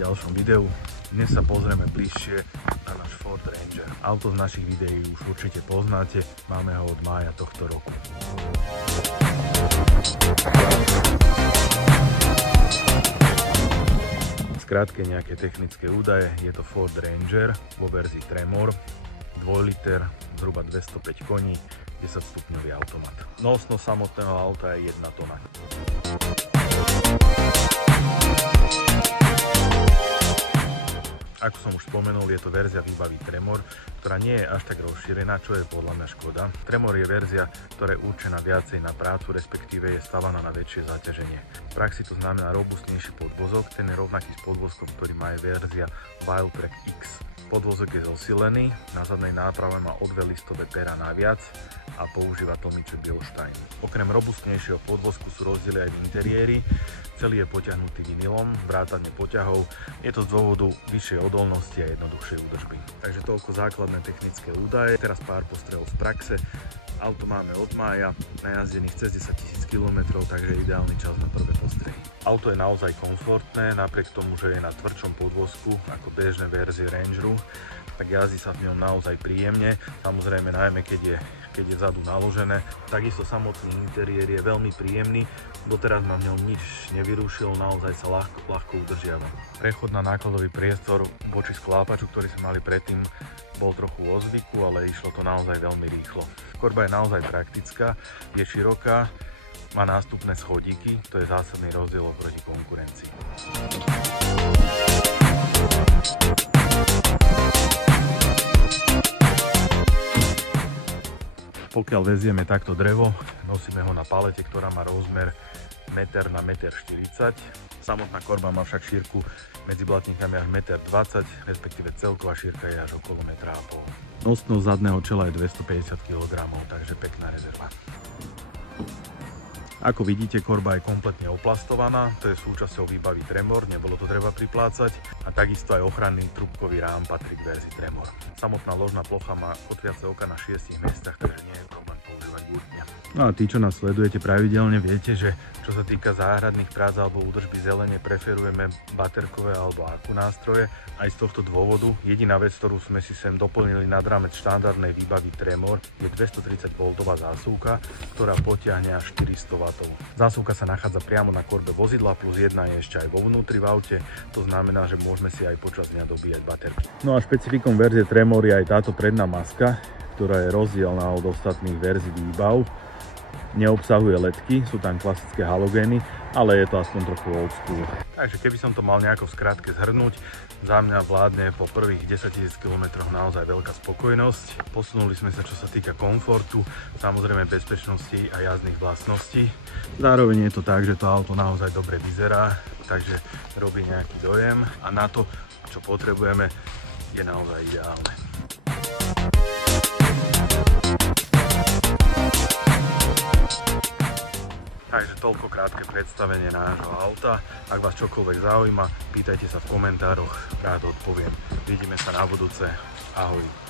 pri ďalšom videu. Dnes sa pozrieme bližšie na náš Ford Ranger. Auto z našich videí už určite poznáte, máme ho od mája tohto roku. Skrátke nejaké technické údaje, je to Ford Ranger vo verzii Tremor, 2 liter, zhruba 205 koní, 10 stupňový automat. Nosnosť samotného auta je 1 tona. Ako som už spomenul, je to verzia výbavy Tremor, ktorá nie je až tak rozšírená, čo je podľa mňa škoda. Tremor je verzia, ktorá je určená viacej na prácu, respektíve je stavaná na väčšie zaťaženie. V praxi to znamená robustnejší podvozok, ten je rovnaký s podvozkom, ktorý má aj verzia Wildtrak X. Podvozok je zosilený, na zadnej náprave má o 2 listové pera naviac a používa tlmiče Bilstein. Okrem robustnejšieho podvozku sú rozdiely aj v interiéri, celý je potiahnutý vinilom, vrátane poťahov, je to z dôvodu vyššej odolnosti a jednoduchšej údržby. Takže toľko základné technické údaje, teraz pár postrehov z praxe. Auto máme od mája, najazdených cez 10 000 km, takže ideálny čas na prvé postrehy. Auto je naozaj komfortné, napriek tomu, že je na tvrdšom podvozku ako bežné verzie Rangeru, tak jazdí sa v ňom naozaj príjemne, samozrejme najmä keď je vzadu naložené. Takisto samotný interiér je veľmi príjemný, doteraz ma v ňom nič nevyrušilo, naozaj sa ľahko udržiava. Prechod na nákladový priestor voči sklápaču, ktorý sme mali predtým, bol trochu o zvyku, ale išlo to naozaj veľmi rýchlo. Korba je naozaj praktická, je široká, má nástupné schodíky, to je zásadný rozdiel oproti konkurencii. Pokiaľ vezieme takto drevo, nosíme ho na palete, ktorá má rozmer 1 na 1,40 m. Samotná korba má však šírku medzi blatníkami až 1,20 m, respektíve celková šírka je až okolo 1,5 m. Nosnosť zadného čela je 250 kg, takže pekná rezerva. Ako vidíte, korba je kompletne oplastovaná, to je súčasťou výbavy Tremor, nebolo to treba priplácať, a takisto aj ochranný trúbkový rám patrí k verzii Tremor. Samotná ložná plocha má kotviace oka na 6 miestach, takže nie je problém používať gurtňa. No a tí, čo nás sledujete pravidelne, viete, že čo sa týka záhradných prác alebo údržby zelene, preferujeme baterkové alebo akku nástroje. Aj z tohto dôvodu jediná vec, ktorú sme si sem doplnili nad rámec štandardnej výbavy Tremor, je 230 V zásuvka, ktorá potiahne až 400 W. Zásuvka sa nachádza priamo na korbe vozidla, plus jedna je ešte aj vo vnútri v aute, to znamená, že môžeme si aj počas dňa dobíjať baterky. No a špecifikom verzie Tremor je aj táto predná maska, ktorá je rozdielna od ostatných verzií výbav. Neobsahuje ledky, sú tam klasické halogény, ale je to aspoň trochu old school. Takže keby som to mal nejako v skratke zhrnúť, za mňa vládne po prvých 10 000 km naozaj veľká spokojnosť. Posunuli sme sa, čo sa týka komfortu, samozrejme bezpečnosti a jazdných vlastností. Zároveň je to tak, že to auto naozaj dobre vyzerá, takže robí nejaký dojem a na to, čo potrebujeme, je naozaj ideálne. Takže toľko krátke predstavenie nášho auta. Ak vás čokoľvek zaujíma, pýtajte sa v komentároch, rád odpoviem. Vidíme sa na budúce. Ahoj.